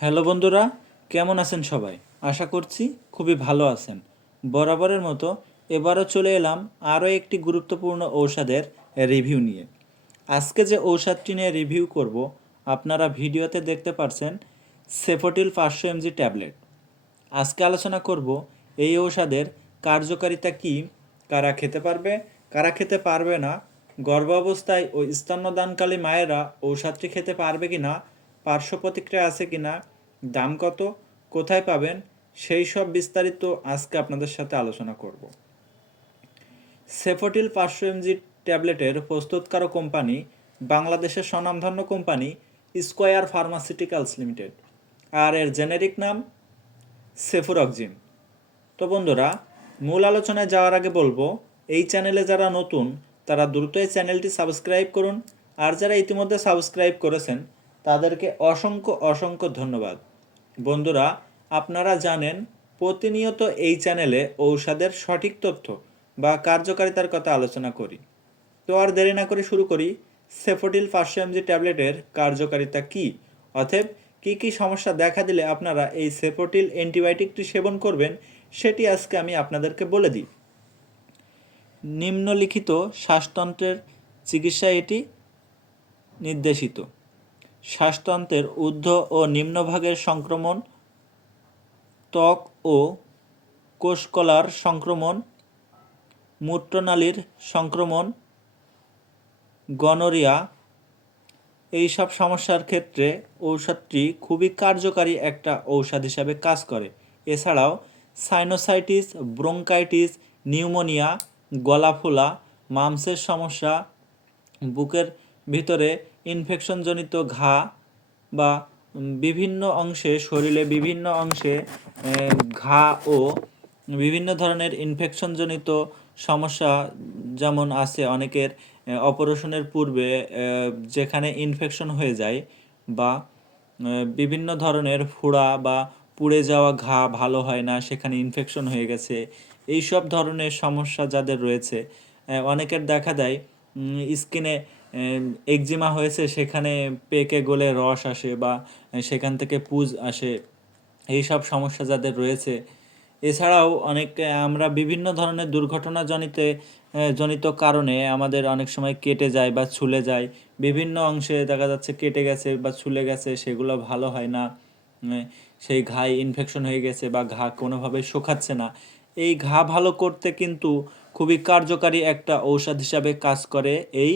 Hello বন্ধুরা, কেমন আছেন সবাই? আশা করছি খুবই ভালো আছেন। বরাবরের মতো এবারও চলে এলাম আরও একটি গুরুত্বপূর্ণ ঔষধের রিভিউ নিয়ে। আজকে যে ঔষধটি নিয়ে রিভিউ করব, আপনারা ভিডিওতে দেখতে পারছেন সেফোটিল পাঁচশো এমজি ট্যাবলেট। আজকে আলোচনা করব এই ঔষধের কার্যকারিতা কি, কারা খেতে পারবে, কারা খেতে পারবে না, গর্ভাবস্থায় ও স্তন্যদানকালী মায়েরা ঔষধটি খেতে পারবে কি না পার্শ্ব প্রতিক্রিয়া আছে কি না দাম কত, কোথায় পাবেন, সেই সব বিস্তারিত আজকে আপনাদের সাথে আলোচনা করব। সেফোটিল পাঁচশো এমজি ট্যাবলেটের প্রস্তুতকারক কোম্পানি বাংলাদেশের স্বনামধন্য কোম্পানি স্কোয়ার ফার্মাসিউটিক্যালস লিমিটেড। আর এর জেনেরিক নাম? সেফুরক্সিম। তো বন্ধুরা, মূল আলোচনায় যাওয়ার আগে বলব, এই চ্যানেলে যারা নতুন, তারা দ্রুত এই চ্যানেলটি সাবস্ক্রাইব করুন। আর যারা ইতিমধ্যে সাবস্ক্রাইব করেছেন তাদেরকে অসংখ্য অসংখ্য ধন্যবাদ। বন্ধুরা, আপনারা জানেন, প্রতিনিয়ত এই চ্যানেলে ঔষধের সঠিক তথ্য বা কার্যকারিতার কথা আলোচনা করি। তো আর দেরি না করে শুরু করি সেফোটিল পাঁচশো এমজি ট্যাবলেটের কার্যকারিতা কি? অতএব, কি কি সমস্যা দেখা দিলে আপনারা এই সেফোটিল অ্যান্টিবায়োটিকটি সেবন করবেন, সেটি আজকে আমি আপনাদেরকে বলে দিই। নিম্নলিখিত শ্বাসতন্ত্রের চিকিৎসা এটি নির্দেশিত। শ্বাসতন্ত্রের ঊর্ধ্ব ও নিম্নভাগের সংক্রমণ, ত্বক ও কোষকলার সংক্রমণ, মূত্রনালীর সংক্রমণ, গনোরিয়া এই সব সমস্যার ক্ষেত্রে ঔষধটি খুবই কার্যকারী একটা ঔষধ হিসাবে কাজ করে। এছাড়াও সাইনোসাইটিস, ব্রোঙ্কাইটিস, নিউমোনিয়া গলা ফোলা মামসের সমস্যা, বুকের ভিতরে ইনফেকশনজনিত ঘা বা বিভিন্ন অংশে, শরীরে বিভিন্ন অংশে ঘা ও বিভিন্ন ধরনের ইনফেকশনজনিত সমস্যা যেমন আছে অনেকের অপারেশনের পূর্বে যেখানে ইনফেকশন হয়ে যায় বা বিভিন্ন ধরনের ফোড়া বা পুড়ে যাওয়া ঘা ভালো হয় না, সেখানে ইনফেকশন হয়ে গেছে এই সব ধরনের সমস্যা যাদের রয়েছে অনেকের দেখা দেয় স্কিনে একজিমা হয়েছে, সেখানে পেকে গলে রস আসে বা সেখান থেকে পুজ আসে। এই সব সমস্যা যাদের রয়েছে। এছাড়াও অনেক আমরা বিভিন্ন ধরনের দুর্ঘটনাজনিত জনিত কারণে আমাদের অনেক সময় কেটে যায় বা ছুলে যায়। বিভিন্ন অংশে দেখা যাচ্ছে কেটে গেছে বা ছুলে গেছে, সেগুলো ভালো হয় না। সেই ঘায়ে ইনফেকশন হয়ে গেছে বা ঘা কোনোভাবে শুকাচ্ছে না। এই ঘা ভালো করতে কিন্তু খুবই কার্যকারী একটা ঔষধ হিসাবে কাজ করে এই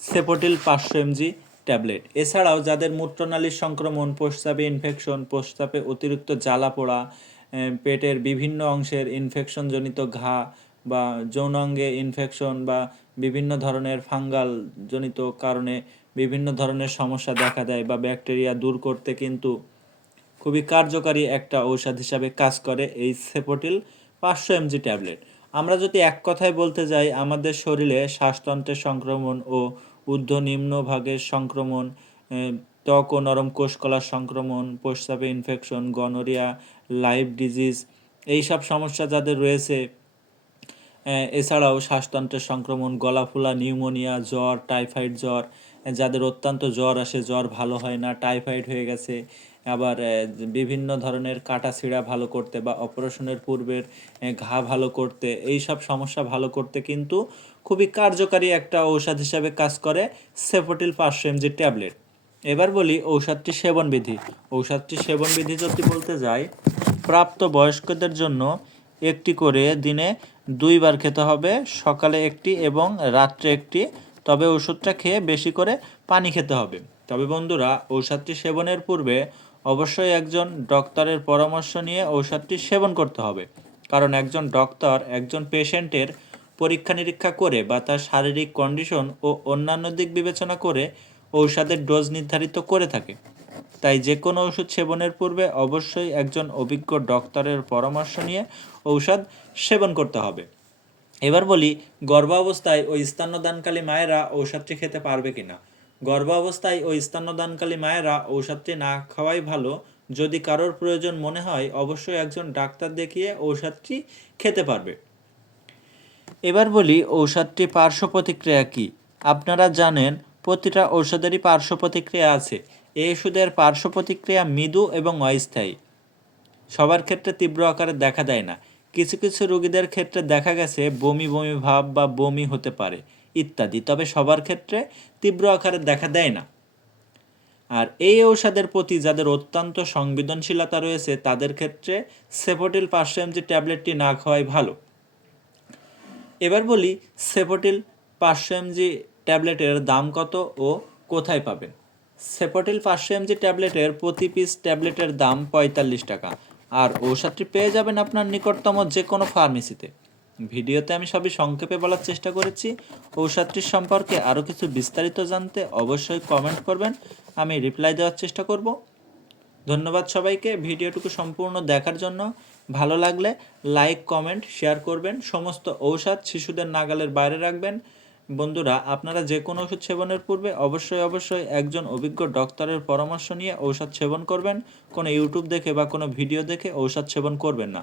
সেপোটিল পাঁচশো এমজি ট্যাবলেট এছাড়াও যাদের মূত্রনালীর সংক্রমণ, প্রস্রাবে ইনফেকশন প্রস্রাবে অতিরিক্ত জ্বালা পোড়া পেটের বিভিন্ন অংশের ইনফেকশনজনিত ঘা বা যৌনাঙ্গে ইনফেকশন বা বিভিন্ন ধরনের ফাঙ্গাল জনিত কারণে বিভিন্ন ধরনের সমস্যা দেখা দেয় বা ব্যাকটেরিয়া দূর করতে কিন্তু খুবই কার্যকারী একটা ঔষধ হিসাবে কাজ করে এই সেপোটিল পাঁচশো এমজি ট্যাবলেট আমরা যদি এক কথায় বলতে যাই, আমাদের শরীরে শ্বাসতন্ত্রের সংক্রমণ ও ঊর্ধ্ব নিম্ন ভাগের সংক্রমণ ত্বক ও নরম কোষকলার সংক্রমণ, প্রস্রাবে ইনফেকশন গনোরিয়া লাইভ ডিজিজ এই সব সমস্যা যাদের রয়েছে এছাড়াও শ্বাসতন্ত্রের সংক্রমণ গলা ফোলা নিউমোনিয়া, জ্বর, টাইফয়েড জ্বর যাদের অত্যন্ত জ্বর আসে, জ্বর ভালো হয় না, টাইফয়েড হয়ে গেছে আবার বিভিন্ন ধরনের কাটা ছিঁড়া ভালো করতে বা অপারেশনের পূর্বের ঘা ভালো করতে, এই সব সমস্যা ভালো করতে কিন্তু খুবই কার্যকারী একটা ঔষধ হিসাবে কাজ করে সেফোটিল পাঁচশো এমজি ট্যাবলেট। এবার বলি ঔষধটি সেবনবিধি। ঔষধটি সেবনবিধি যদি বলতে যাই, প্রাপ্ত বয়স্কদের জন্য একটি করে দিনে দুইবার খেতে হবে, সকালে একটি এবং রাত্রে একটি। তবে ওষুধটা খেয়ে বেশি করে পানি খেতে হবে। তবে বন্ধুরা, ঔষধটি সেবনের পূর্বে অবশ্যই একজন ডক্টরের পরামর্শ নিয়ে ঔষধটি সেবন করতে হবে। কারণ একজন ডক্টর একজন পেশেন্টের পরীক্ষা নিরীক্ষা করে বা তার শারীরিক কন্ডিশন ও অন্যান্য দিক বিবেচনা করে ঔষধের ডোজ নির্ধারিত করে থাকে। তাই যে কোনো ওষুধ সেবনের পূর্বে অবশ্যই একজন অভিজ্ঞ ডক্টরের পরামর্শ নিয়ে ঔষধ সেবন করতে হবে। এবার বলি, গর্ভাবস্থায় ও স্তন্যদানকালী মায়েরা ঔষধটি খেতে পারবে কিনা? গর্ভাবস্থায় ও স্তন্যদানকালী মায়েরা ঔষধটি না খাওয়াই ভালো। যদি কারোর প্রয়োজন মনে হয়, অবশ্যই একজন ডাক্তার দেখিয়ে ঔষধটি খেতে পারবে। এবার বলি, ঔষধটি পার্শ্ব প্রতিক্রিয়া কী? আপনারা জানেন, প্রতিটা ঔষধেরই পার্শ্ব প্রতিক্রিয়া আছে। এই ওষুধের পার্শ্ব প্রতিক্রিয়া মৃদু এবং অস্থায়ী। সবার ক্ষেত্রে তীব্র আকারে দেখা দেয় না। কিছু কিছু রোগীদের ক্ষেত্রে দেখা গেছে, বমি বমি ভাব বা বমি হতে পারে। ইত্যাদি। তবে সবার ক্ষেত্রে তীব্র আকারে দেখা দেয় না। আর এই ঔষধের প্রতি যাদের অত্যন্ত সংবেদনশীলতা রয়েছে, তাদের ক্ষেত্রে সেপোটিল পাঁচশো এমজি ট্যাবলেটটি না খাওয়াই ভালো। এবার বলি সেপোটিল পাঁচশো এমজি ট্যাবলেটের দাম কত ও কোথায় পাবেন? সেপোটিল পাঁচশো এমজি ট্যাবলেটের প্রতি পিস ট্যাবলেটের দাম পঁয়তাল্লিশ টাকা। আর ঔষধটি পেয়ে যাবেন আপনার নিকটতম যে কোনো ফার্মেসিতে। ভিডিওতে আমি সবই সংক্ষেপে বলার চেষ্টা করেছি। ঔষধটির সম্পর্কে আরও কিছু বিস্তারিত জানতে অবশ্যই কমেন্ট করবেন। আমি রিপ্লাই দেওয়ার চেষ্টা করব। ধন্যবাদ সবাইকে ভিডিওটুকু সম্পূর্ণ দেখার জন্য। ভালো লাগলে লাইক, কমেন্ট, শেয়ার করবেন। সমস্ত ঔষধ শিশুদের নাগালের বাইরে রাখবেন। বন্ধুরা, আপনারা যে কোনো ওষুধ সেবনের পূর্বে অবশ্যই অবশ্যই একজন অভিজ্ঞ ডক্টরের পরামর্শ নিয়ে ঔষধ সেবন করবেন। কোনো ইউটিউব দেখে বা কোনো ভিডিও দেখে ঔষধ সেবন করবেন না।